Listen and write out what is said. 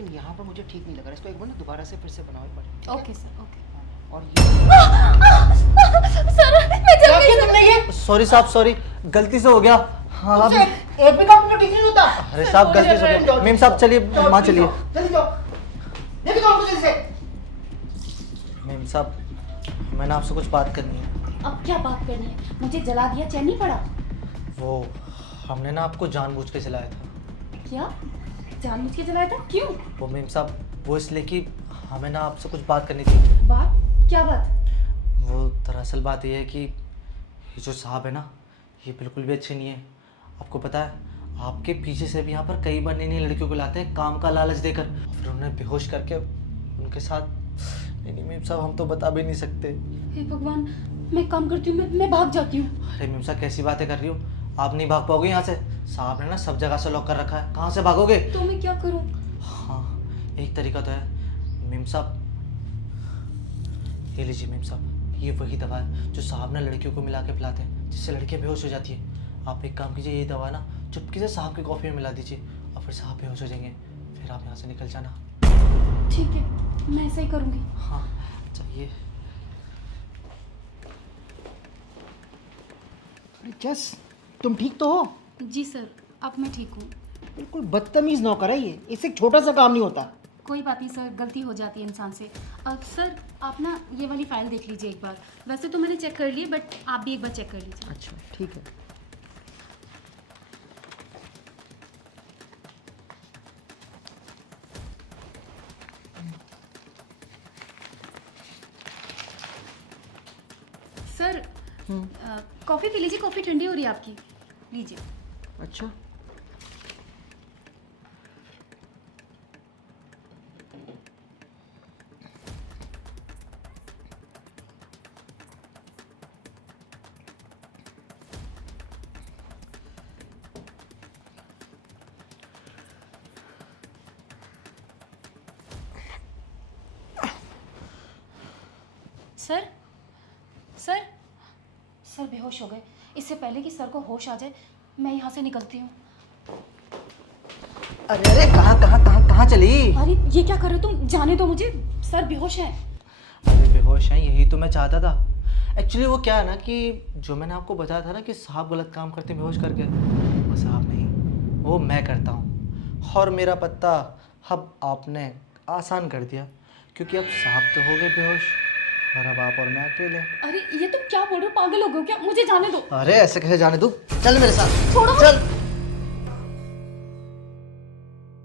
लेकिन यहाँ पर मुझे ठीक नहीं लग रहा, इसको एक बार ना दोबारा से फिर से बनाओ एक बार। Okay sir, okay. और ये सर मैं क्या जल्दी किया तुमने ये? सॉरी साहब, सॉरी, गलती से हो गया। हाँ तुमसे एक भी काम ठीक नहीं होता। अरे साहब गलती से हो गया। मेम साहब चलिए, माँ चलिए। जल्दी जाओ, जल्दी जाओ जल्दी से। मेम साहब मैंने आपसे कुछ बात करनी है। अब क्या बात करनी है? मुझे जला दिया, चैन नहीं पड़ा? वो हमने ना आपको जानबूझ के जलाया था। क्या जानबूझ के जलाया था? क्यों? वो मेम साहब वो इसलिए कि हमें ना आपसे कुछ बात करनी थी। बात? क्या बात? वो दरअसल बात ये है कि ये जो साहब है ना, ये बिल्कुल भी अच्छे नहीं है। आपको पता है, आपके पीछे से भी यहाँ पर कई बार नई नई लड़कियों को लाते हैं काम का लालच देकर, फिर उन्हें बेहोश करके उनके साथ। नहीं मेम साहब हम तो बता भी नहीं सकते। हे भगवान, मैं काम करती हूँ, मैं भाग जाती हूँ। अरे मेम साहब कैसी बातें कर रही हो, आप नहीं भाग पाओगे यहाँ से। साहब ने ना सब जगह से लॉक कर रखा है, कहाँ से भागोगे? तो मैं क्या करूँ? हाँ एक तरीका तो है मेम साहब, ये लीजिए मेम साहब, ये वही दवा है जो साहब ना लड़कियों को मिला के पिलाते हैं, जिससे लड़कियाँ बेहोश हो जाती है। आप एक काम कीजिए, ये दवा ना चुपके से साहब की कॉफ़ी में मिला दीजिए और फिर साहब बेहोश हो जाएंगे, फिर आप यहाँ से निकल जाना। ठीक है, मैं ऐसा ही करूँगी। हाँ चाहिए। अरे जस, तुम ठीक तो हो? जी सर, अब मैं ठीक हूँ। बिल्कुल बदतमीज नौकर है ये, इससे एक छोटा सा काम नहीं होता। कोई बात नहीं सर, गलती हो जाती है इंसान से। अब सर आप ना ये वाली फ़ाइल देख लीजिए एक बार। वैसे तो मैंने चेक कर ली, बट आप भी एक बार चेक कर लीजिए। अच्छा ठीक है। सर कॉफ़ी पी लीजिए, कॉफ़ी ठंडी हो रही है आपकी, लीजिए। अच्छा सर सर सर बेहोश हो गए। इससे पहले कि सर को होश आ जाए, मैं यहाँ से निकलती हूँ। अरे अरे कहाँ कहाँ कहाँ कहाँ चली? अरे ये क्या कर रहे हो तुम? जाने दो मुझे, सर बेहोश है। अरे बेहोश हैं, यही तो मैं चाहता था। एक्चुअली वो क्या है ना कि जो मैंने आपको बताया था ना कि साहब गलत काम करते बेहोश करके, वो साहब नहीं, वो मैं करता हूँ। और मेरा पत्ता अब आपने आसान कर दिया, क्योंकि अब साहब तो हो गए बेहोश और अब आप और मैं अकेले। अरे ये तुम क्या बोल रहे हो? पागल हो गए हो क्या? मुझे जाने दो। अरे ऐसे कैसे जाने दूँ? चल मेरे साथ। छोड़ो। चल।